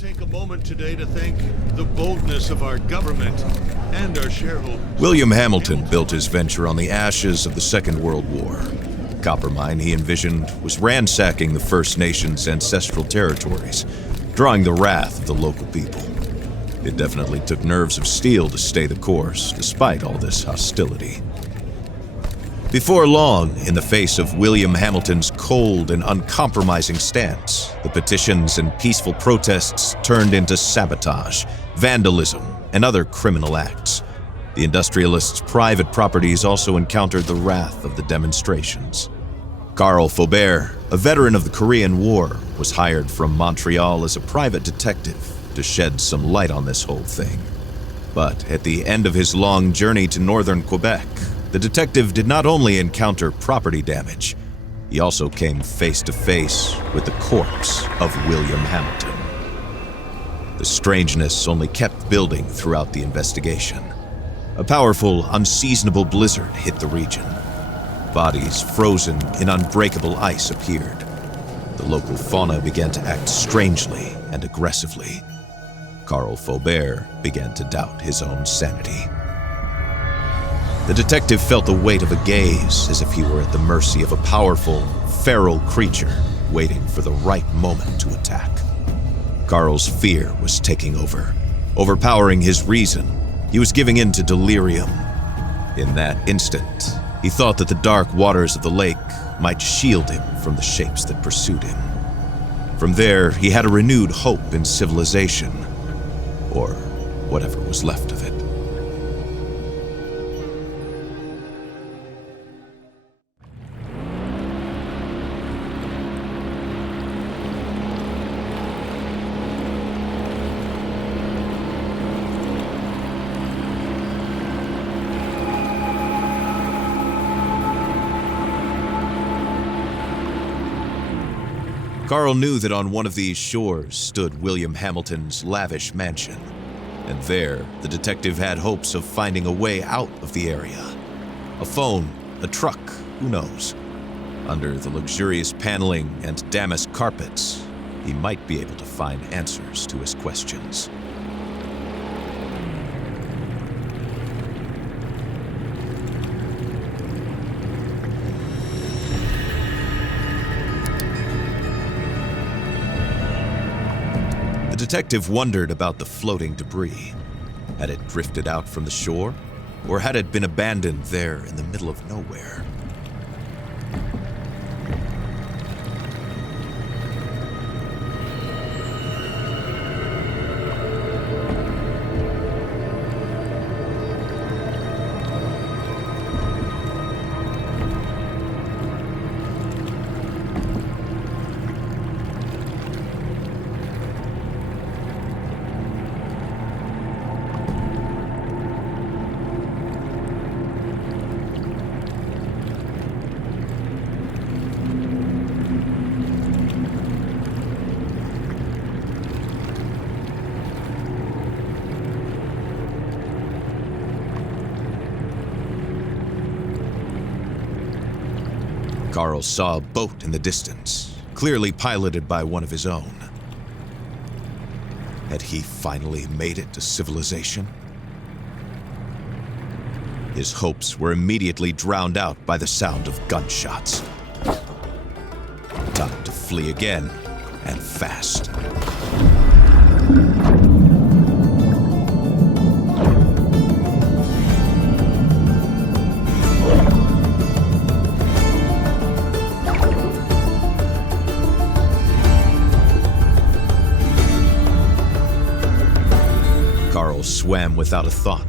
take a moment today to thank the boldness of our government and our shareholders. William Hamilton built his venture on the ashes of the Second World War. The copper mine he envisioned was ransacking the First Nations' ancestral territories, drawing the wrath of the local people. It definitely took nerves of steel to stay the course, despite all this hostility. Before long, in the face of William Hamilton's cold and uncompromising stance, the petitions and peaceful protests turned into sabotage, vandalism, and other criminal acts. The industrialists' private properties also encountered the wrath of the demonstrations. Carl Faubert, a veteran of the Korean War, was hired from Montreal as a private detective to shed some light on this whole thing. But at the end of his long journey to northern Quebec, the detective did not only encounter property damage, he also came face to face with the corpse of William Hamilton. The strangeness only kept building throughout the investigation. A powerful, unseasonable blizzard hit the region. Bodies frozen in unbreakable ice appeared. The local fauna began to act strangely and aggressively. Carl Faubert began to doubt his own sanity. The detective felt the weight of a gaze, as if he were at the mercy of a powerful, feral creature waiting for the right moment to attack. Carl's fear was taking over, overpowering his reason. He was giving in to delirium. In that instant, he thought that the dark waters of the lake might shield him from the shapes that pursued him. From there, he had a renewed hope in civilization, or whatever was left of it. Carl knew that on one of these shores stood William Hamilton's lavish mansion, and there the detective had hopes of finding a way out of the area. A phone, a truck, who knows? Under the luxurious paneling and damask carpets, he might be able to find answers to his questions. The detective wondered about the floating debris. Had it drifted out from the shore, or had it been abandoned there in the middle of nowhere? Carl saw a boat in the distance, clearly piloted by one of his own. Had he finally made it to civilization? His hopes were immediately drowned out by the sound of gunshots. Time to flee again, and fast. Carl swam without a thought,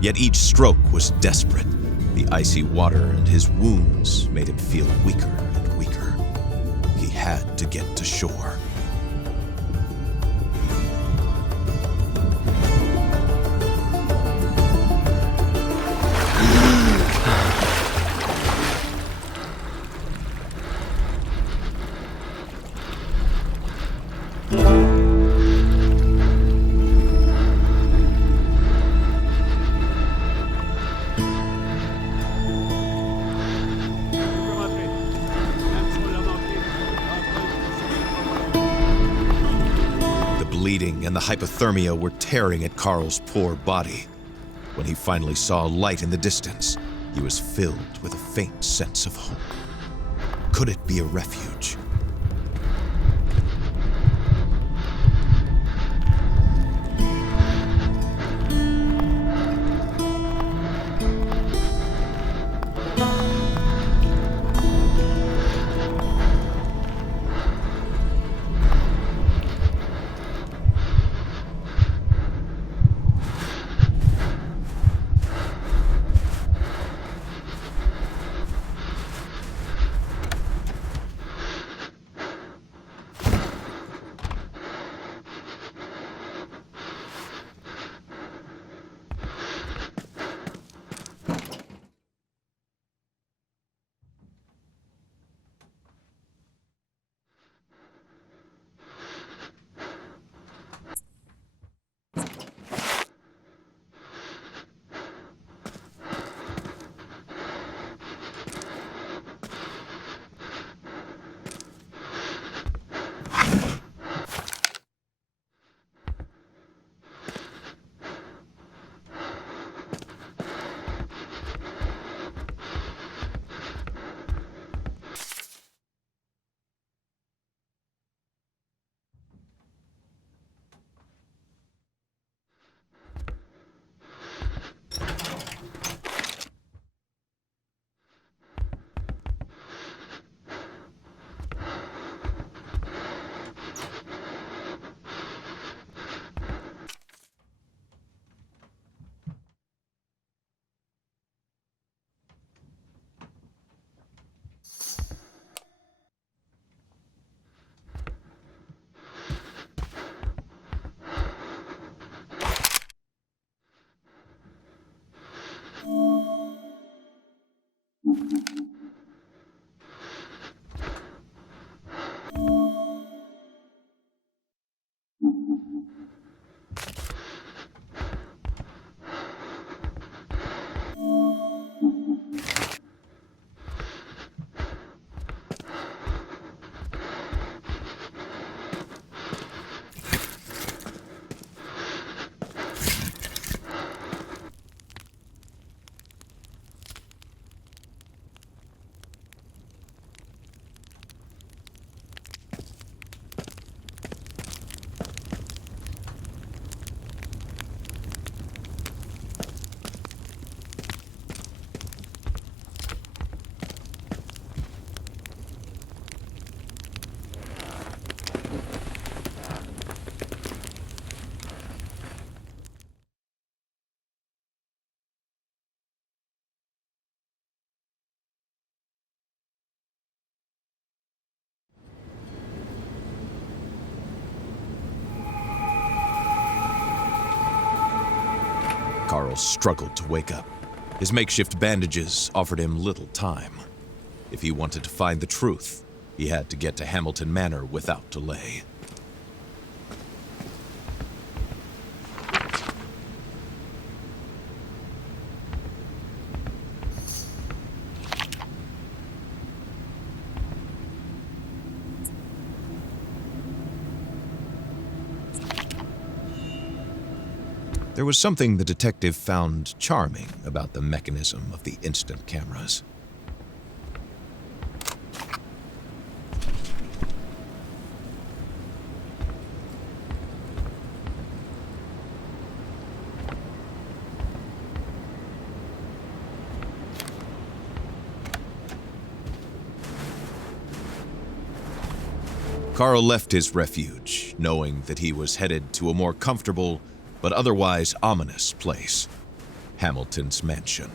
yet each stroke was desperate. The icy water and his wounds made him feel weaker and weaker. He had to get to shore. and the hypothermia were tearing at Carl's poor body. When he finally saw a light in the distance, he was filled with a faint sense of hope. Could it be a refuge? Carl struggled to wake up. His makeshift bandages offered him little time. If he wanted to find the truth, he had to get to Hamilton Manor without delay. There was something the detective found charming about the mechanism of the instant cameras. Carl left his refuge, knowing that he was headed to a more comfortable but otherwise ominous place, Hamilton's mansion.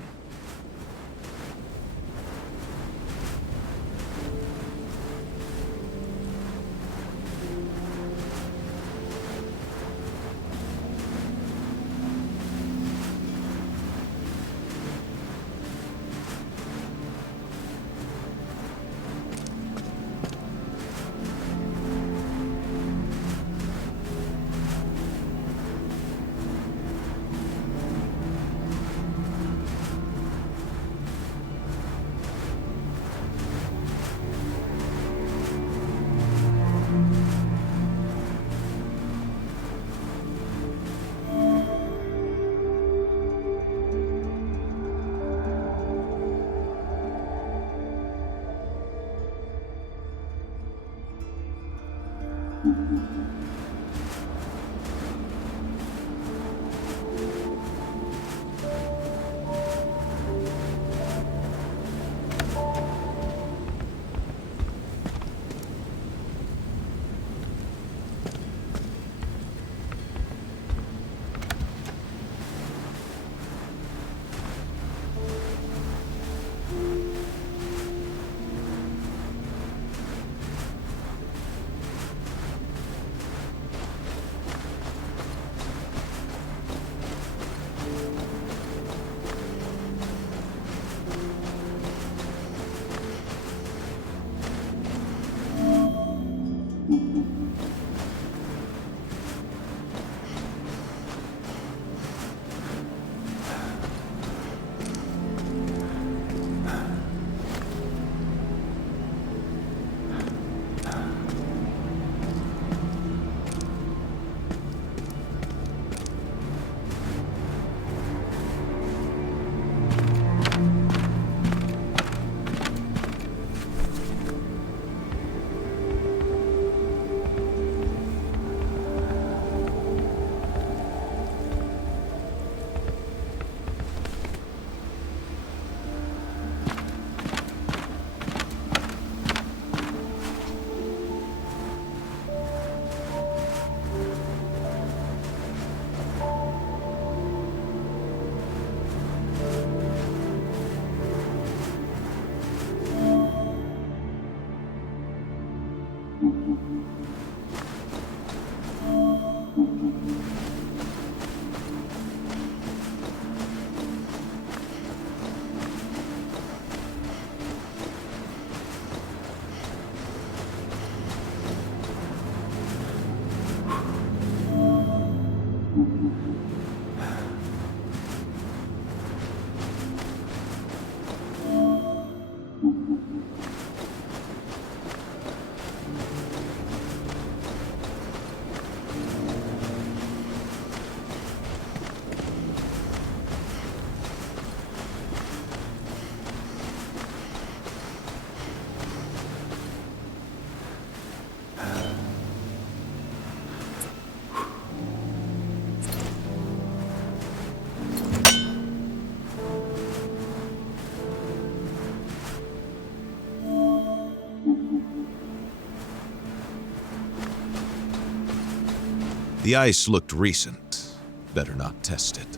The ice looked recent. Better not test it.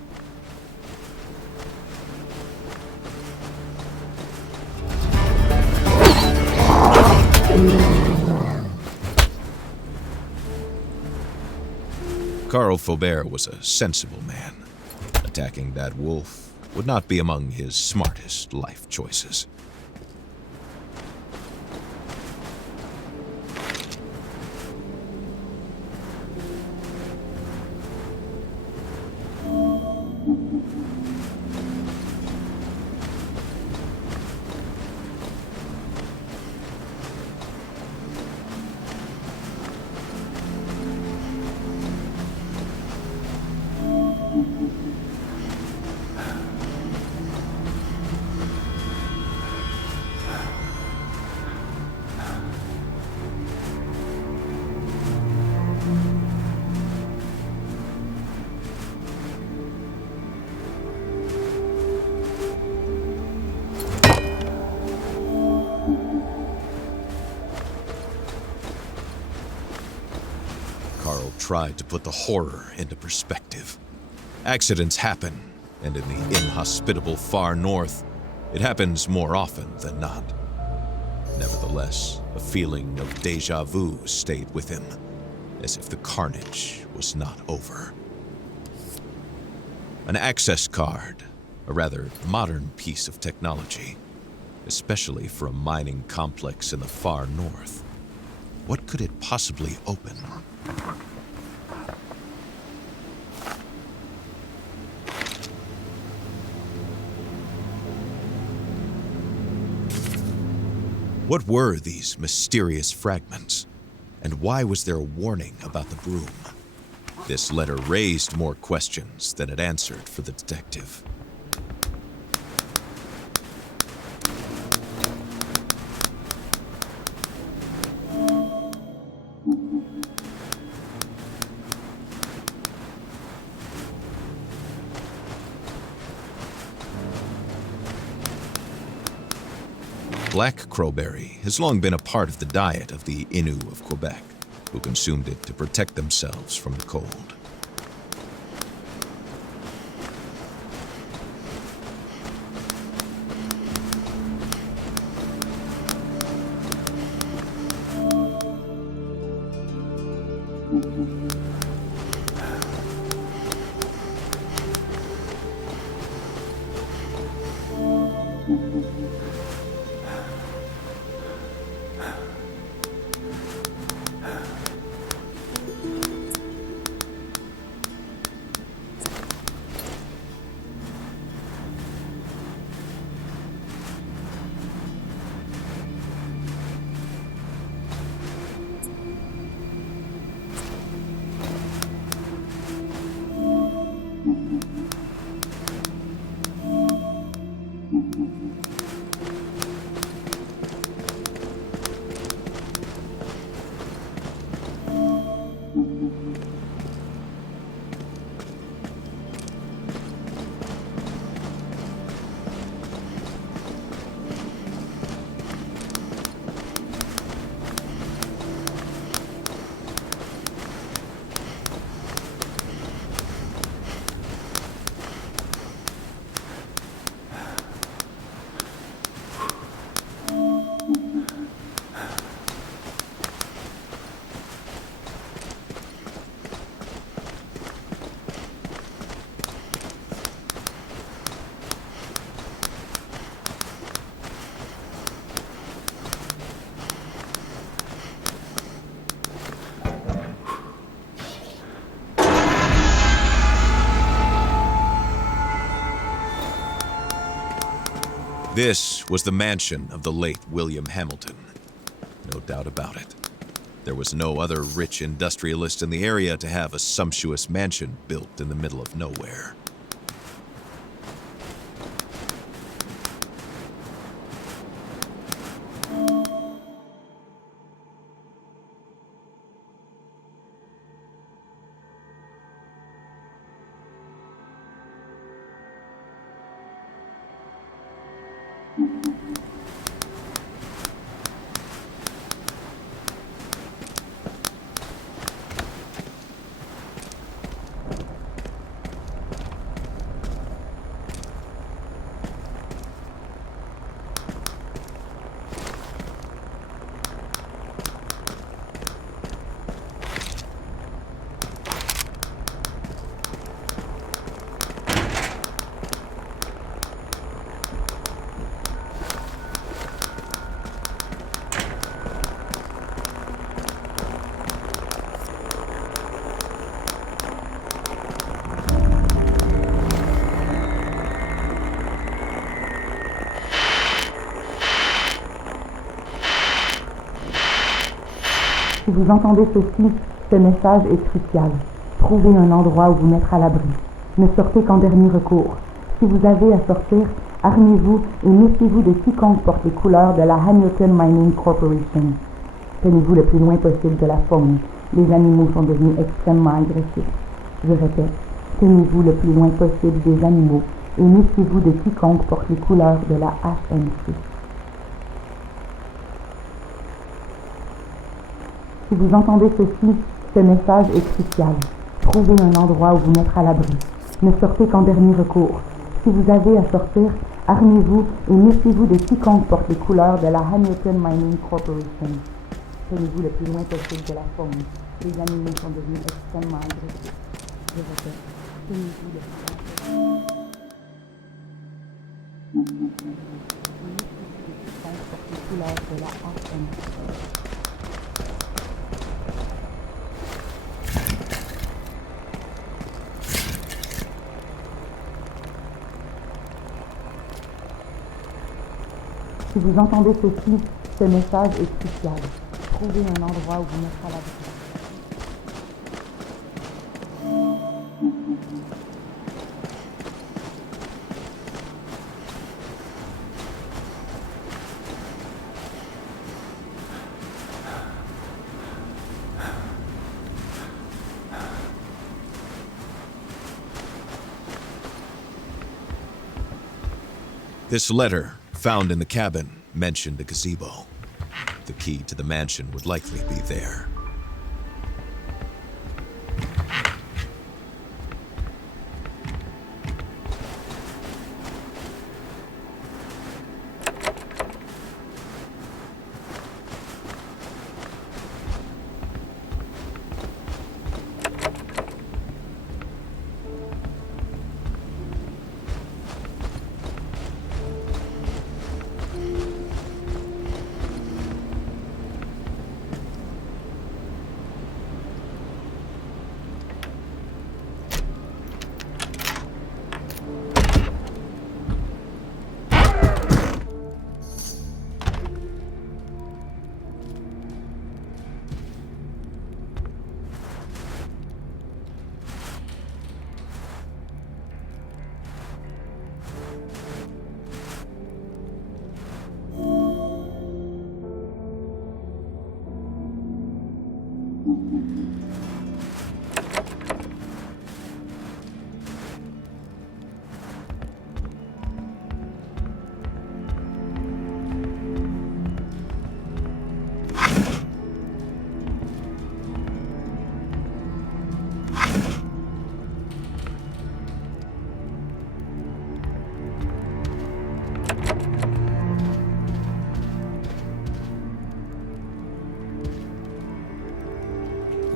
Carl Faubert was a sensible man. Attacking that wolf would not be among his smartest life choices. Carl tried to put the horror into perspective. Accidents happen, and in the inhospitable far north, it happens more often than not. Nevertheless, a feeling of déjà vu stayed with him, as if the carnage was not over. An access card, a rather modern piece of technology, especially for a mining complex in the far north. What could it possibly open? What were these mysterious fragments? And why was there a warning about the Brume? This letter raised more questions than it answered for the detective. Black crowberry has long been a part of the diet of the Innu of Quebec, who consumed it to protect themselves from the cold. This was the mansion of the late William Hamilton. No doubt about it. There was no other rich industrialist in the area to have a sumptuous mansion built in the middle of nowhere. Si vous entendez ceci, ce message est crucial. Trouvez un endroit où vous mettre à l'abri. Ne sortez qu'en dernier recours. Si vous avez à sortir, armez-vous et méfiez-vous de quiconque porte les couleurs de la Hamilton Mining Corporation. Tenez-vous le plus loin possible de la faune. Les animaux sont devenus extrêmement agressifs. Je répète, tenez-vous le plus loin possible des animaux et méfiez-vous de quiconque porte les couleurs de la HMC. Si vous entendez ceci, ce message est crucial. Trouvez un endroit où vous mettre à l'abri. Ne sortez qu'en dernier recours. Si vous avez à sortir, armez-vous et méfiez-vous de quiconque porte les couleurs de la Hamilton Mining Corporation. Tenez-vous le plus loin possible de la faune. Les animaux sont devenus extrêmement agressifs. Je répète, tenez-vous le plus loin possible. Méfiez-vous de quiconque porte les couleurs de la HMC. Si vous entendez ceci, ce message est crucial. Trouvez un endroit où vous mettre à l'abri. This letter, found in the cabin, mentioned a gazebo. The key to the mansion would likely be there.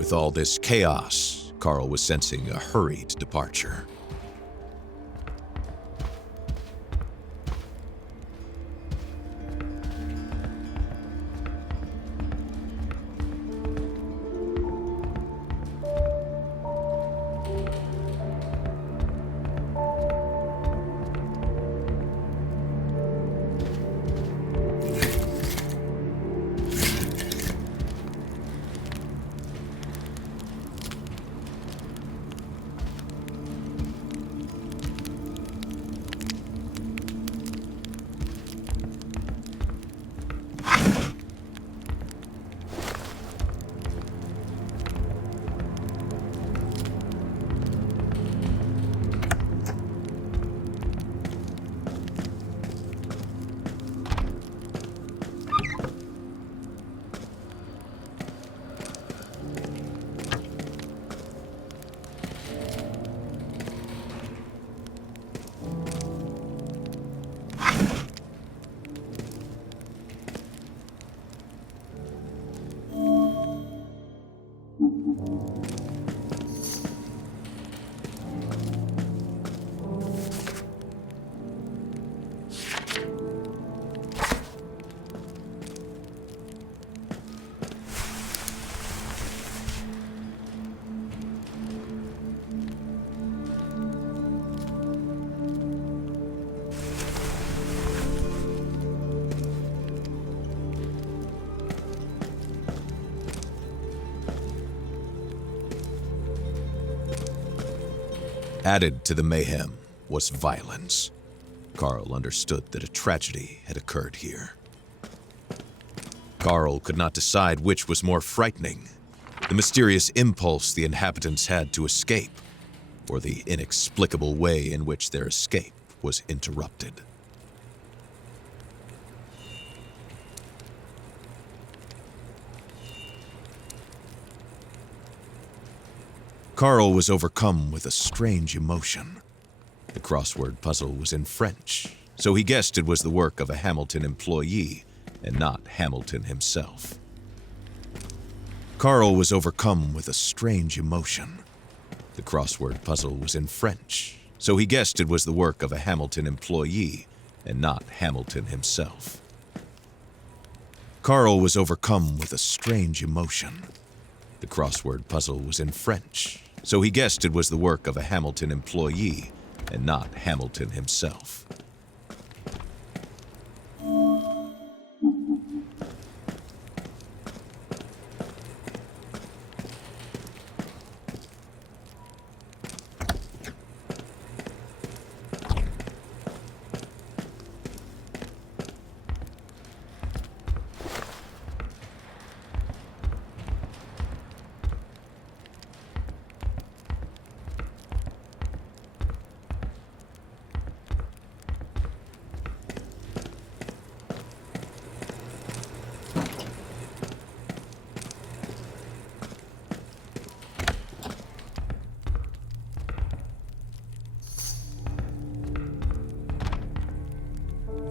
With all this chaos, Carl was sensing a hurried departure. Added to the mayhem was violence. Carl understood that a tragedy had occurred here. Carl could not decide which was more frightening, the mysterious impulse the inhabitants had to escape, or the inexplicable way in which their escape was interrupted. Carl was overcome with a strange emotion. The crossword puzzle was in French, so he guessed it was the work of a Hamilton employee and not Hamilton himself. Carl was overcome with a strange emotion. The crossword puzzle was in French, so he guessed it was the work of a Hamilton employee and not Hamilton himself. Carl was overcome with a strange emotion. The crossword puzzle was in French, so he guessed it was the work of a Hamilton employee and not Hamilton himself.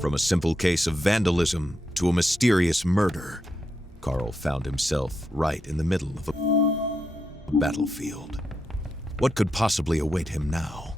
From a simple case of vandalism to a mysterious murder, Carl found himself right in the middle of a battlefield. What could possibly await him now?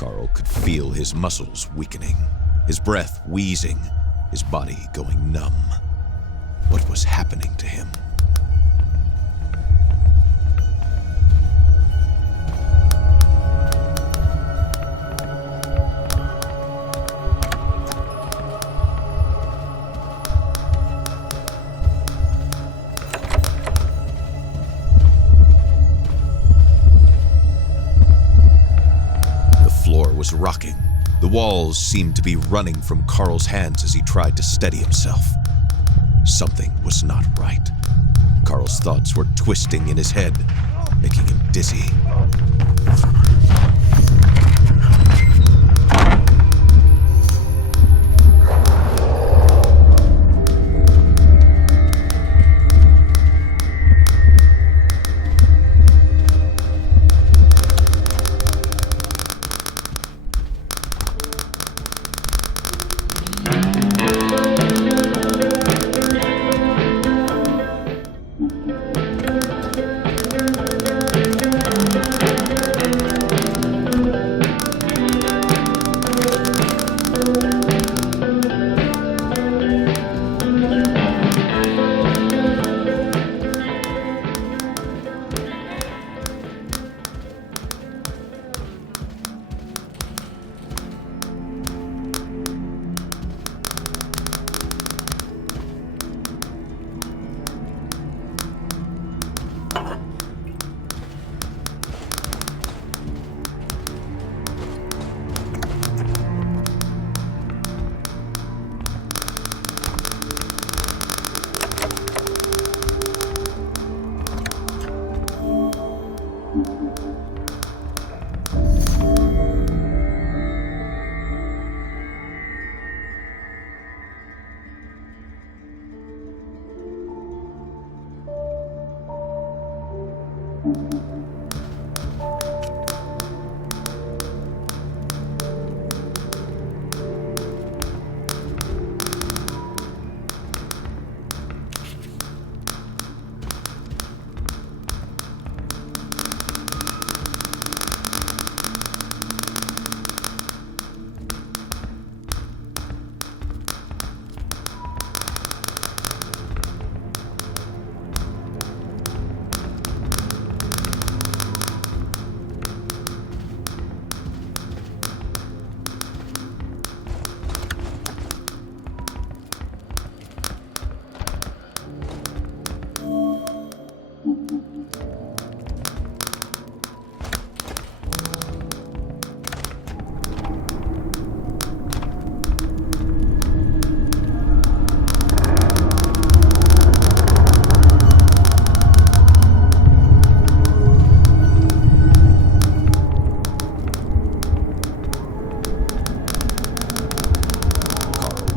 Carl could feel his muscles weakening, his breath wheezing, his body going numb. What was happening to him? was rocking. The walls seemed to be running from Carl's hands as he tried to steady himself. Something was not right. Carl's thoughts were twisting in his head, making him dizzy.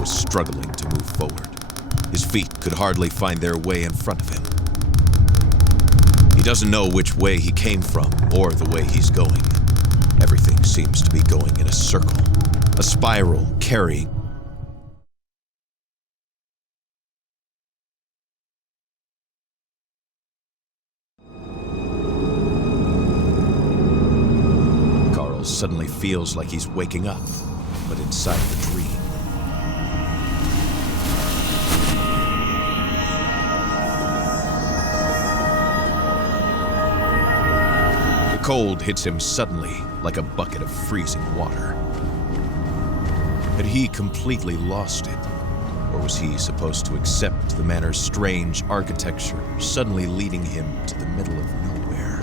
Struggling to move forward. His feet could hardly find their way in front of him. He doesn't know which way he came from or the way he's going. Everything seems to be going in a circle, a spiral carrying. Carl suddenly feels like he's waking up, but inside the dream. Cold hits him suddenly, like a bucket of freezing water. Had he completely lost it? Or was he supposed to accept the manor's strange architecture, suddenly leading him to the middle of nowhere?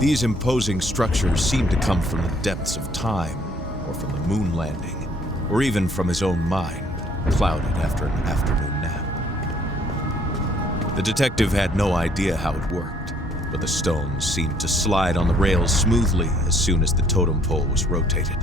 These imposing structures seemed to come from the depths of time, or from the moon landing, or even from his own mind, clouded after an afternoon nap. The detective had no idea how it worked, but the stones seemed to slide on the rails smoothly as soon as the totem pole was rotated.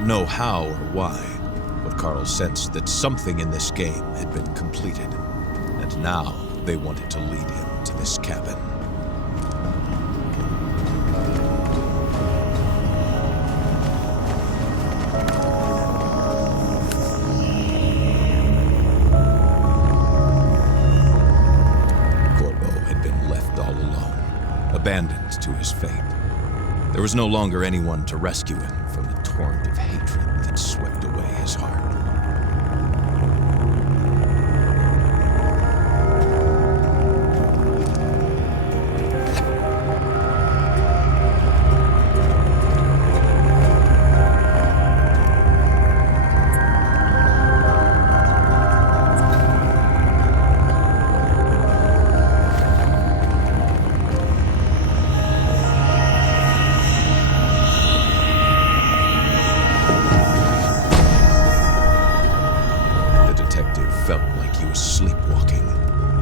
not know how or why, but Carl sensed that something in this game had been completed, and now they wanted to lead him to this cabin. Abandoned to his fate. There was no longer anyone to rescue him from the torrent of hatred that swept away his heart.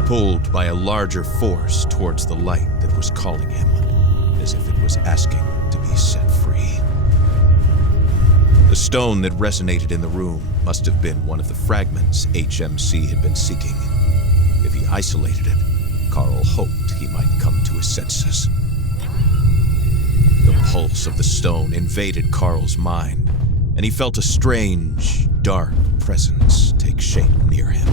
Pulled by a larger force towards the light that was calling him, as if it was asking to be set free. The stone that resonated in the room must have been one of the fragments HMC had been seeking. If he isolated it, Carl hoped he might come to his senses. The pulse of the stone invaded Carl's mind, and he felt a strange, dark presence take shape near him.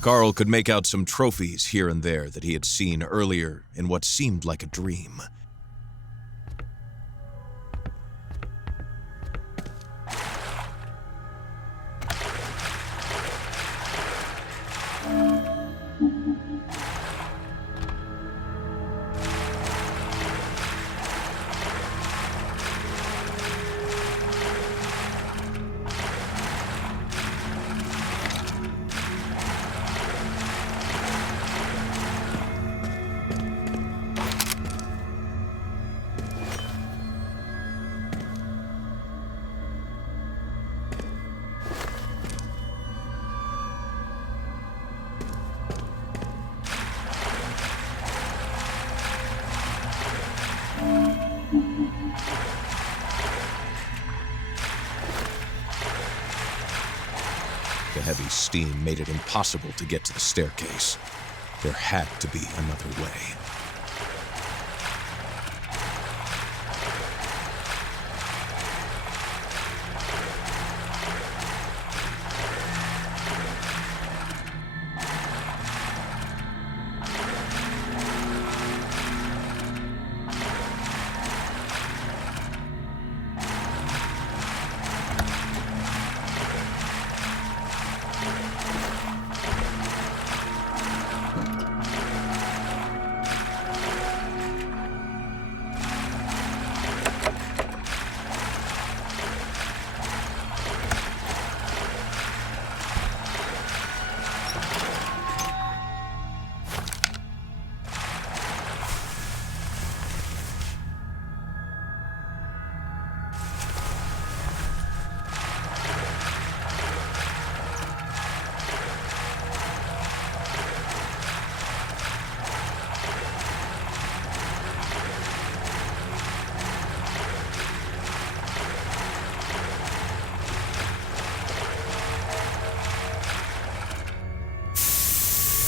Carl could make out some trophies here and there that he had seen earlier in what seemed like a dream. The heavy steam made it impossible to get to the staircase. There had to be another way.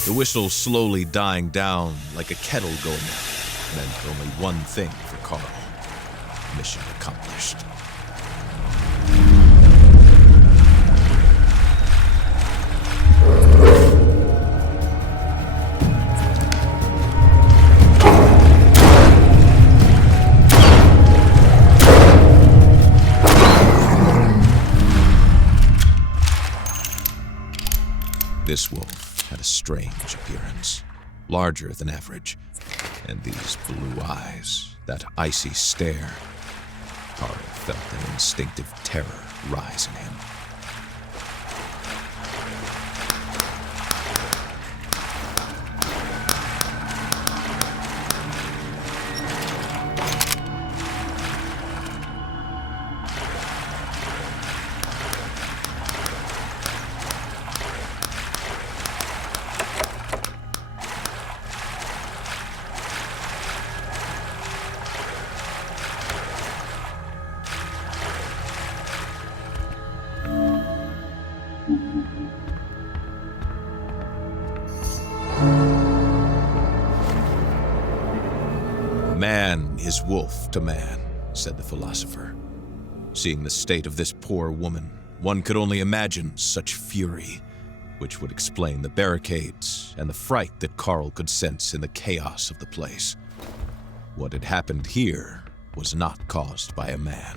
The whistle slowly dying down like a kettle going out meant only one thing for Carl. Mission accomplished. This wolf strange appearance, larger than average, and these blue eyes, that icy stare. Carl felt an instinctive terror rise in him. Man is wolf to man, said the philosopher. Seeing the state of this poor woman, one could only imagine such fury, which would explain the barricades and the fright that Carl could sense in the chaos of the place. What had happened here was not caused by a man.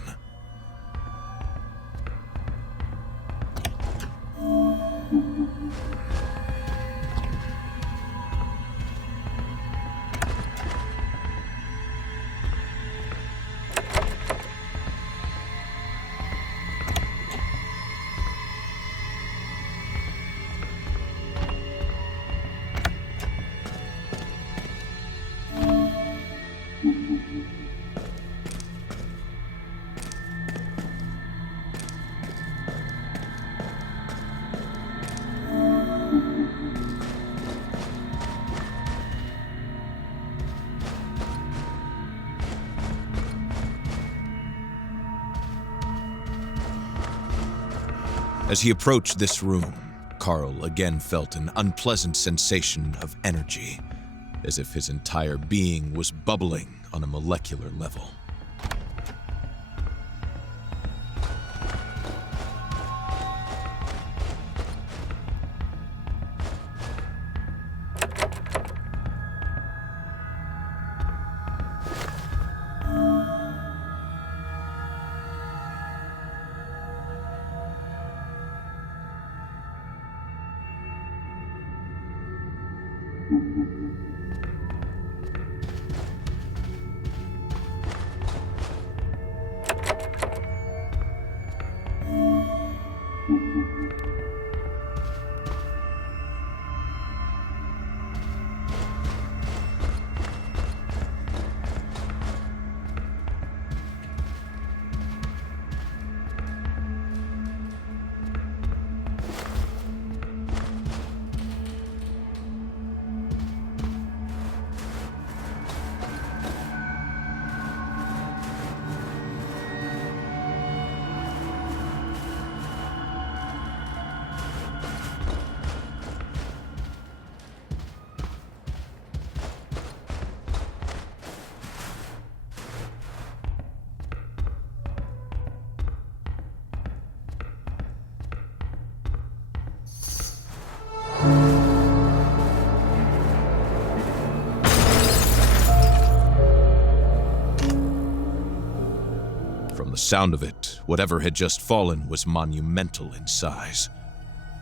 As he approached this room, Carl again felt an unpleasant sensation of energy, as if his entire being was bubbling on a molecular level. From the sound of it, whatever had just fallen was monumental in size.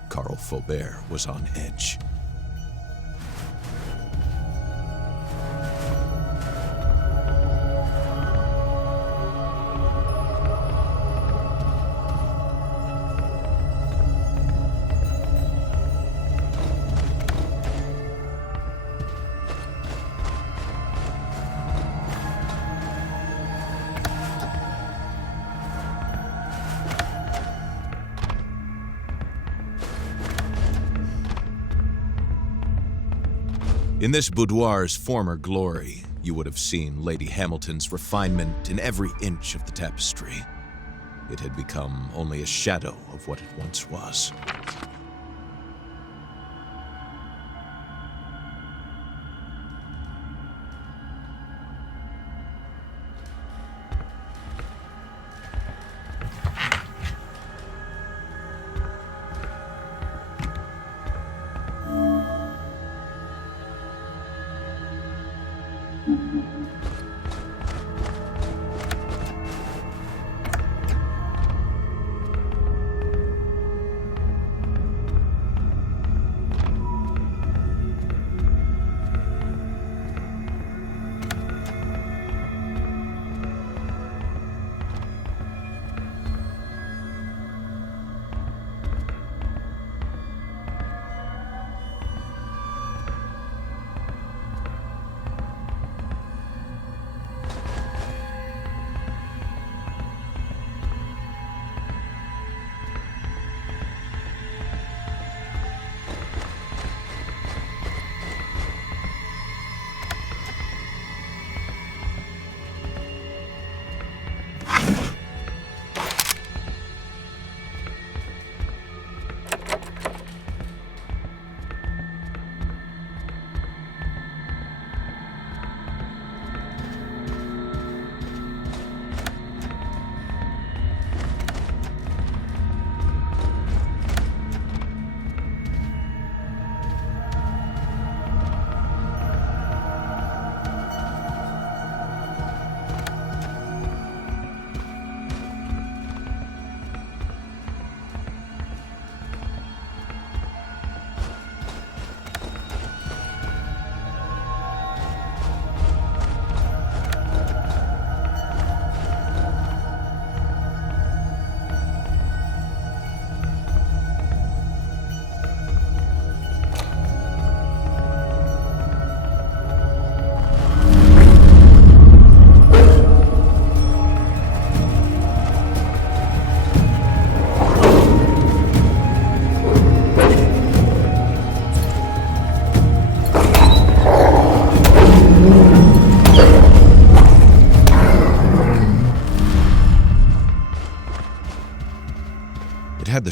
Carl Faubert was on edge. In this boudoir's former glory, you would have seen Lady Hamilton's refinement in every inch of the tapestry. It had become only a shadow of what it once was.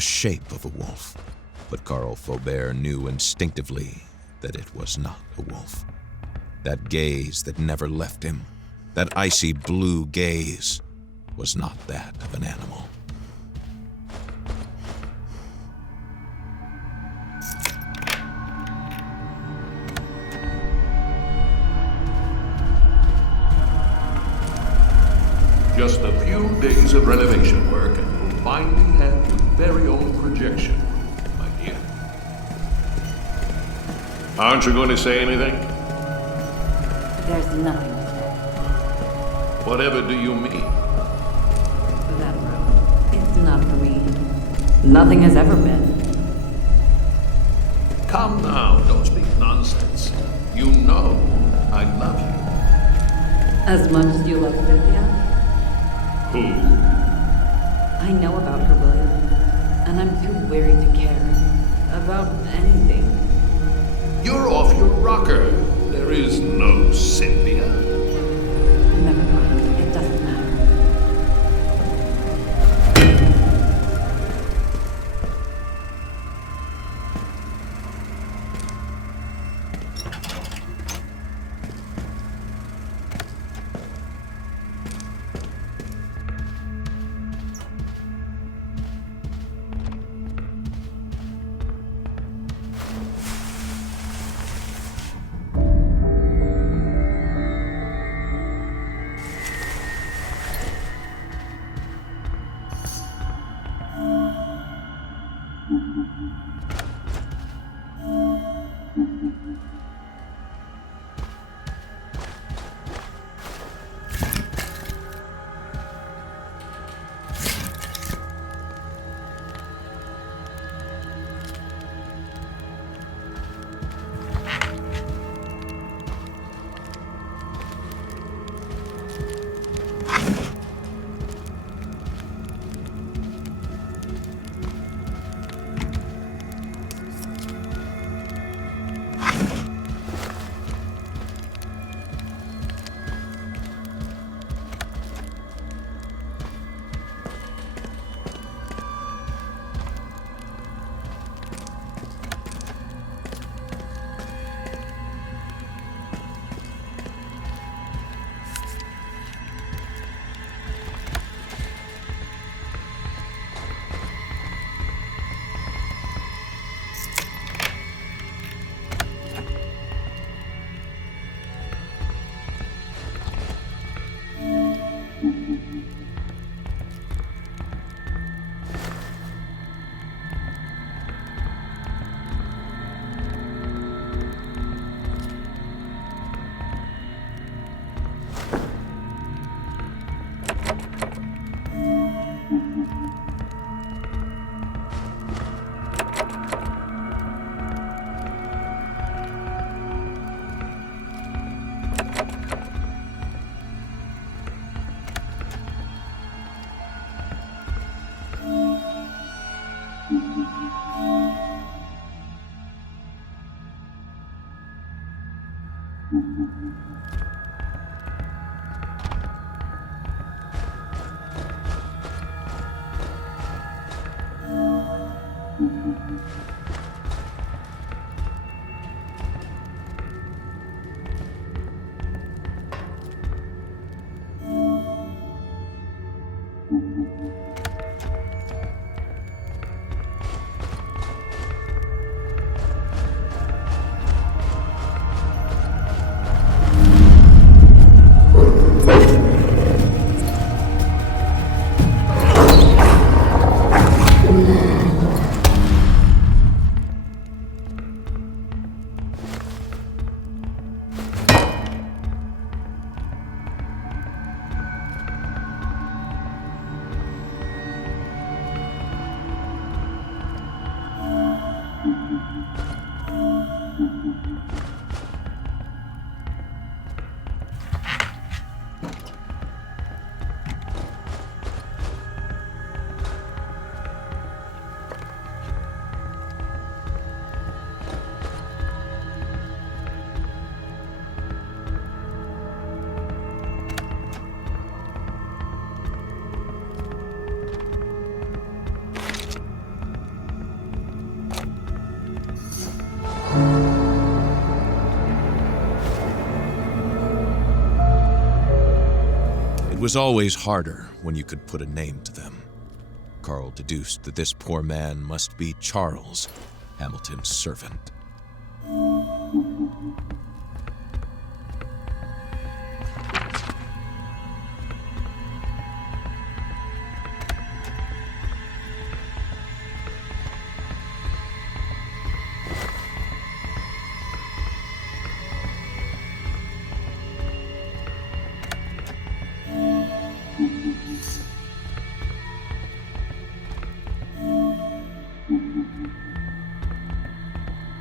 the shape of a wolf, but Carl Faubert knew instinctively that it was not a wolf. That gaze that never left him, that icy blue gaze, was not that of an animal. Just a few days of renovation work and you'll finally have your very own projection, my dear. Aren't you going to say anything? There's nothing to say. Whatever do you mean? That room, it's not for me. Nothing has ever been. Come now, don't speak nonsense. You know I love you. As much as you love Cynthia? Who? I know about her, William. And I'm too weary to care. About anything. You're off your rocker. There is no Cynthia. Never mind. It doesn't matter. was always harder when you could put a name to them. Carl deduced that this poor man must be Charles, Hamilton's servant.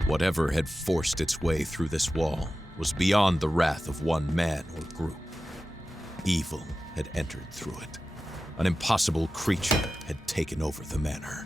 Whatever had forced its way through this wall was beyond the wrath of one man or group. Evil had entered through it. An impossible creature had taken over the manor.